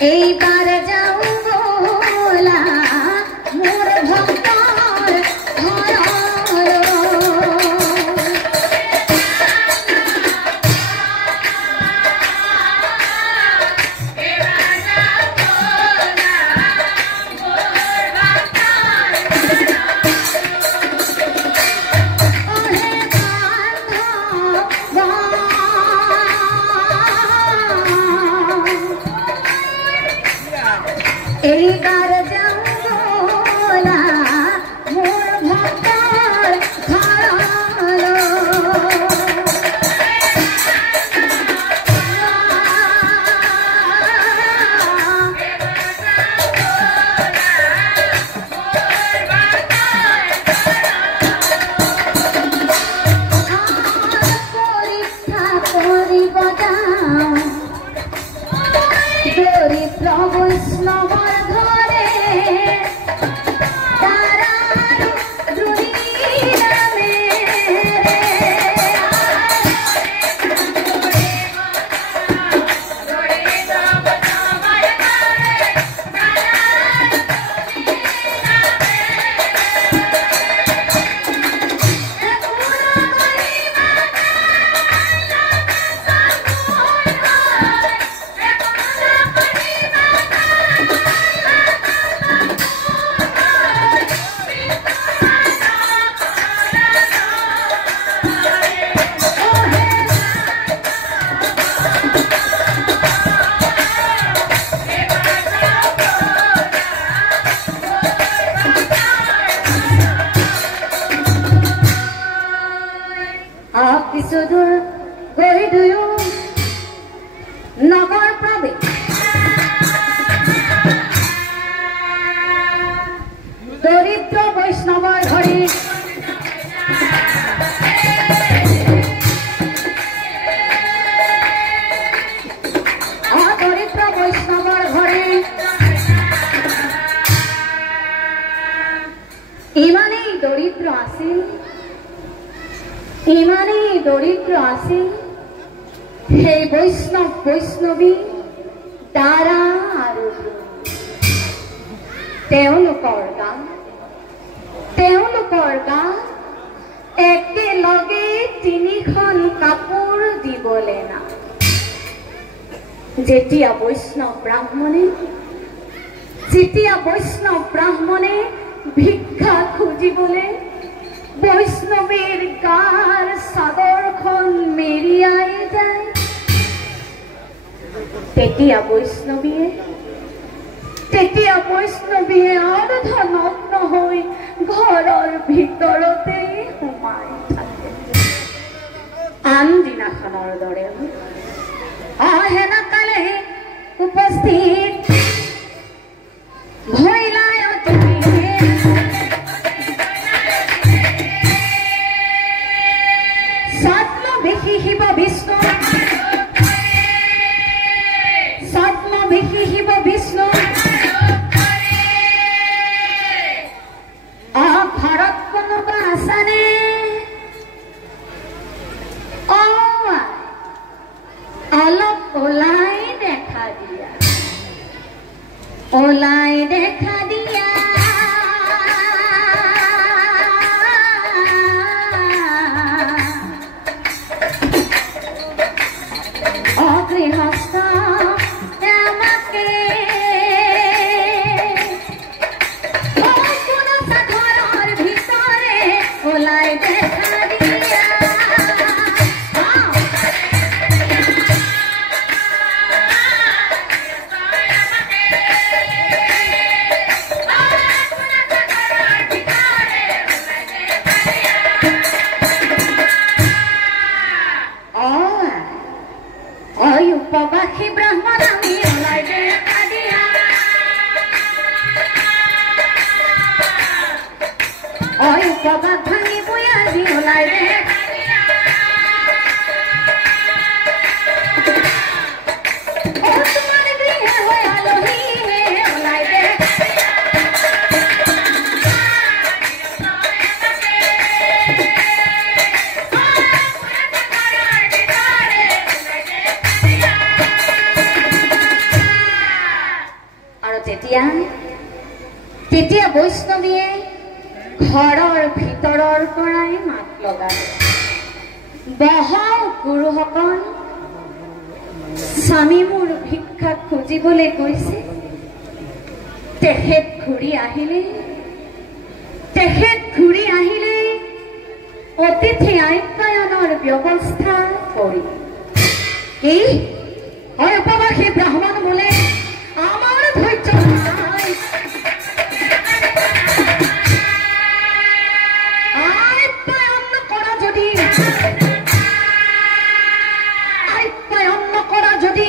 এইবার যাও গোলা মোর ভক্তর ঘর এইবার যাও গোলা মোর ভক্তর ঘর পরীক্ষা করিব যাও দরিদ্র বৈষ্ণবর ঘরে তারার দুই নামে কিছুদূর গৈ দুয়ো নগর প্রবেশ দরিদ্র বৈষ্ণবর ঘরে দরিদ্র বৈষ্ণবর ঘরে ইমানেই দরিদ্র আসে ইমানেই দরিদ্র আসে হে বৈষ্ণব বৈষ্ণৱী তাৰা আৰু তেওঁলোকৰ গাত একেলগে 3খন কাপোৰ দিবলে না যেতিয়া বৈষ্ণৱ ব্ৰাহ্মণে ভিক্ষা খুজিবলে বৈষ্ণবেৰ গাৰ চাদৰখন মেৰিয়াই যায় তেতিয়া বৈষ্ণৱীয়ে অৰ্ধনগ্ন হৈ ঘৰৰ ভিতৰতে সোমাই থাকে আনদিনাখনৰ দৰে হেনাকালে উপস্থিত ভৈলাই শিৱ বিষ্ণু ঘৰত কোনোবা আছানে অলপ ওলাই দেখা দিয়া গৃহস্থ আমাকে ঘৰৰ ভিতৰে ওলাই দেখা দিয়া উপবাসী ব্রাহ্মণ আমি ওলাই দেখা দিয়া উপবাস ভাঙি বয়াজি ওলাই দেখা দিয়া তোমার গৃহে হৈ আলহী ওলাই দেখা দিয়া ওপৰৰ পৰাই মাত লগালে, বহাও গুৰুসকল, স্বামী মোৰ ভিক্ষা খুজিবলৈ গৈছে। তেখেত ঘূৰি আহিলে অতিথি আপ্যায়নৰ ব্যৱস্থা কৰি এই উপবাসী ব্ৰাহ্মণ বোলে আমাৰ ধৈৰ্য নাই, আপ্যায়ন নকৰা যদি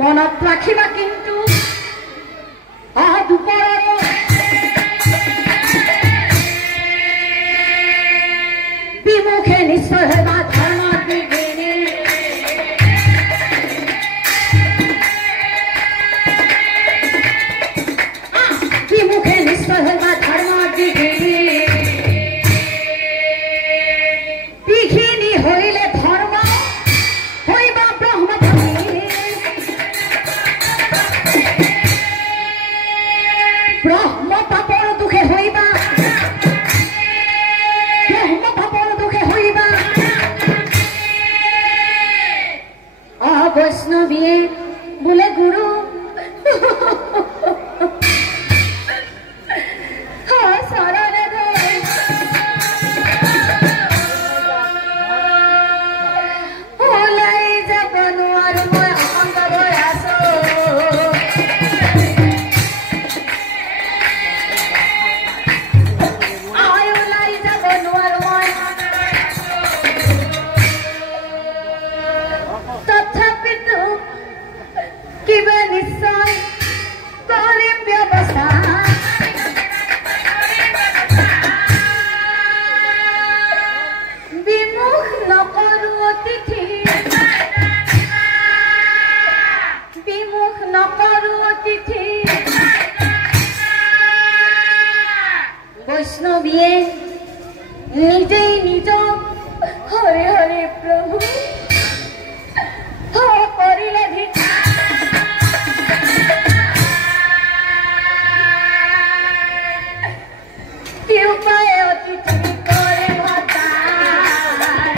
মনত ৰাখিবা কিন্তু দুপৰৰ বিমুখে নিশ্চয় হেবা ধৰ্ম বিঘিনি, বিমুখে নিশ্চয় হেবা ধৰ্ম বিঘিনি হইলে ধৰ্ম হইবা ব্ৰহ্মধৰ্মী, ব্ৰহ্ম পাপৰ দুখে হইবা বৈষ্ণৱীয়ে বোলে গুৰু চৰণে ওলাই যাব নোৱাৰো, মই অসংগ হৈ আছো, ওলাই যাব নোৱাৰো মই, তথাপিতো কিবা নিশ্চয় কৰিম ব্যৱস্থা, বিমুখ নকৰো অতিথি, বিমুখ নকৰো অতিথি। বৈষ্ণৱীয়ে নিজেই নিজক হৰে হৰে প্ৰভু কৰিলে ভিক্ষা, কি উপায় অতিথি কৰে ভতাৰ,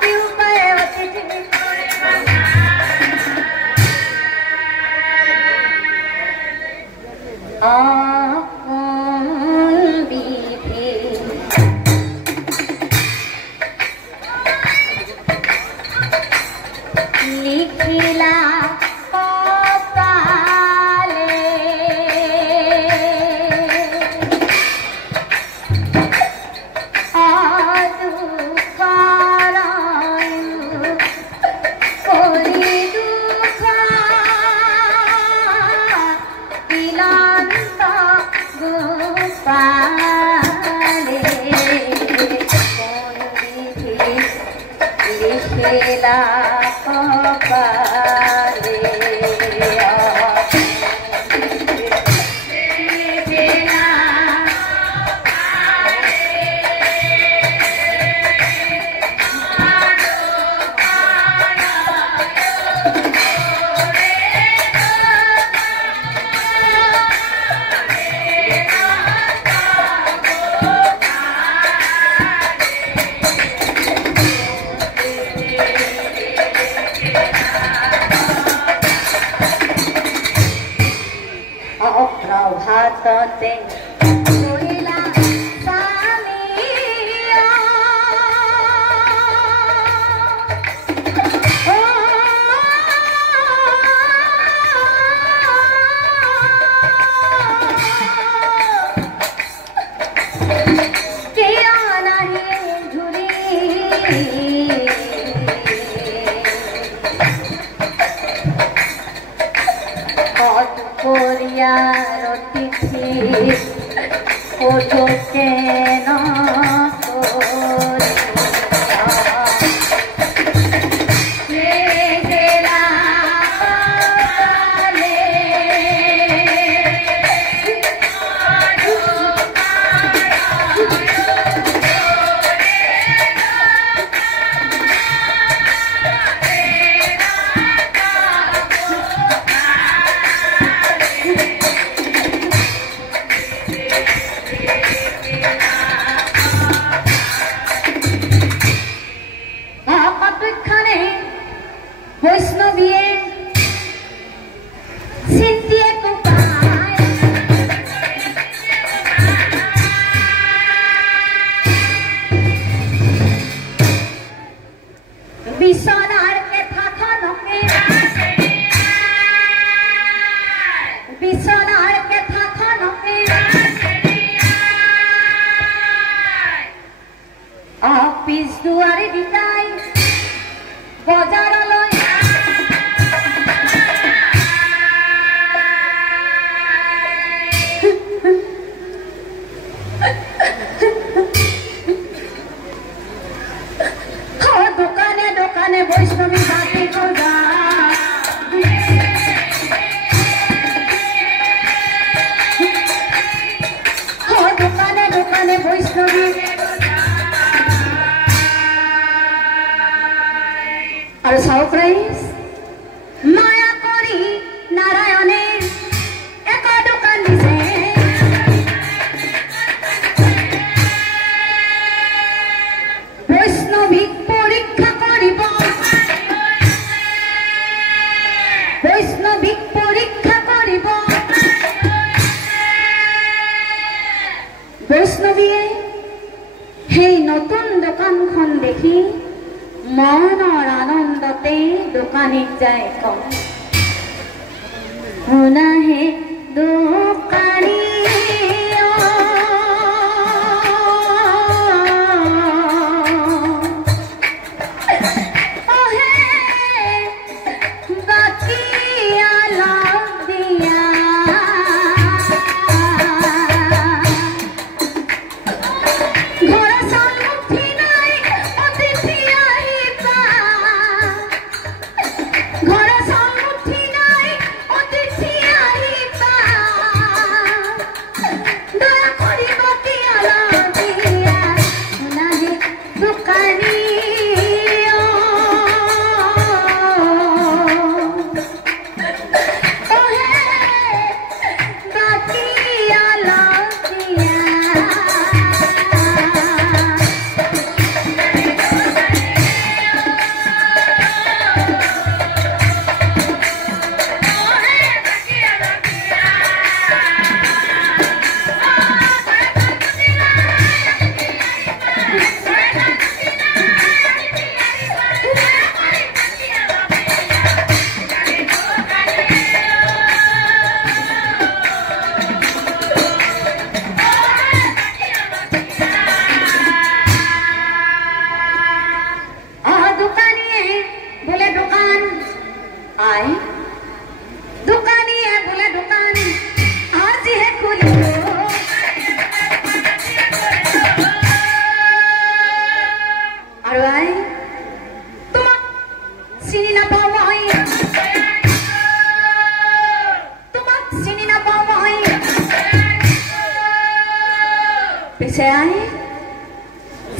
কি উপায় অতিথি কৰে লিখিলা কপালে, কৰি দুখ তিলান্ত গোপালে, লিখিলা কপালে, প্ৰভাততে কইলা সামিয়া, কেয়া নাহি ঝুৰি কৰিয়াৰ অতিথি ওঠো কেন বৈষ্ণৱীয়ে চিন্তিয়ে কোপায় বিছনাৰ কেঠাখনকে বিছনাৰ কেঠাখনকে পিছ দুৱাৰে বিতাই বজাৰলৈ দোকানে দোকানে বৈষ্ণৱী বাটি গজা দোকানে দোকানে বৈষ্ণৱী আৰু চাওক ৰাইজ মায়া কৰি নাৰায়ণে এটা দোকান দিছে বৈষ্ণৱীক পৰীক্ষা কৰিব বৈষ্ণৱীক পৰীক্ষা কৰিব বৈষ্ণৱীয়ে সেই নতুন দোকানখন দেখি মনৰ আনন্দতে দোকানীত যায় কম শুনা হে দোকানী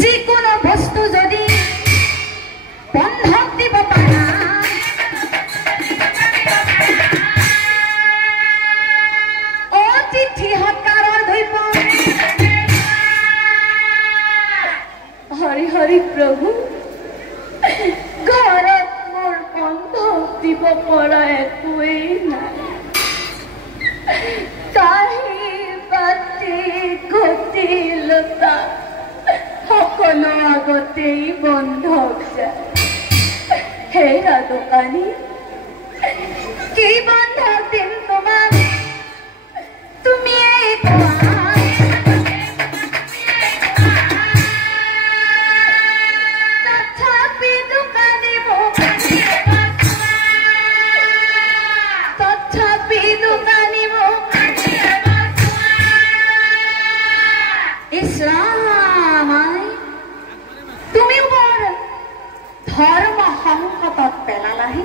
যিকোনো বস্তু যদি বন্ধক দিব পাৰা অতিথি সৎকাৰৰ ধৈৰ্য হৰি হৰি প্ৰভু ঘৰত মোৰ বন্ধক দিব পৰা একোৱেই নাই সকলো আগতেই বন্ধক যায় হেৰা দোকানী কি বন্ধক দিম তোমাক তুমি তথাপি দোকানী ধৰ্ম সংকটত পেলালাহে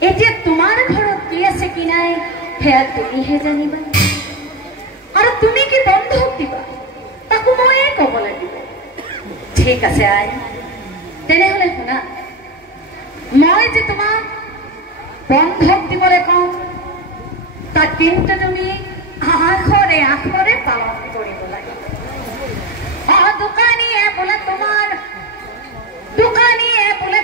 এতিয়া তোমাৰ ঘৰত কি আছে কি নাই সেয়া তুমিহে জানিবা আৰু তুমি কি বন্ধক দিবা তাকো ময়ে ক'ব লাগিব ঠিক আছে আই তেনেহ'লে শুনা মই যে তোমাক বন্ধক দিবলৈ কওঁ তাক কিন্তু তুমি আখৰে আখৰে পালন কৰিব লাগিব দোকানীয়ে বোলে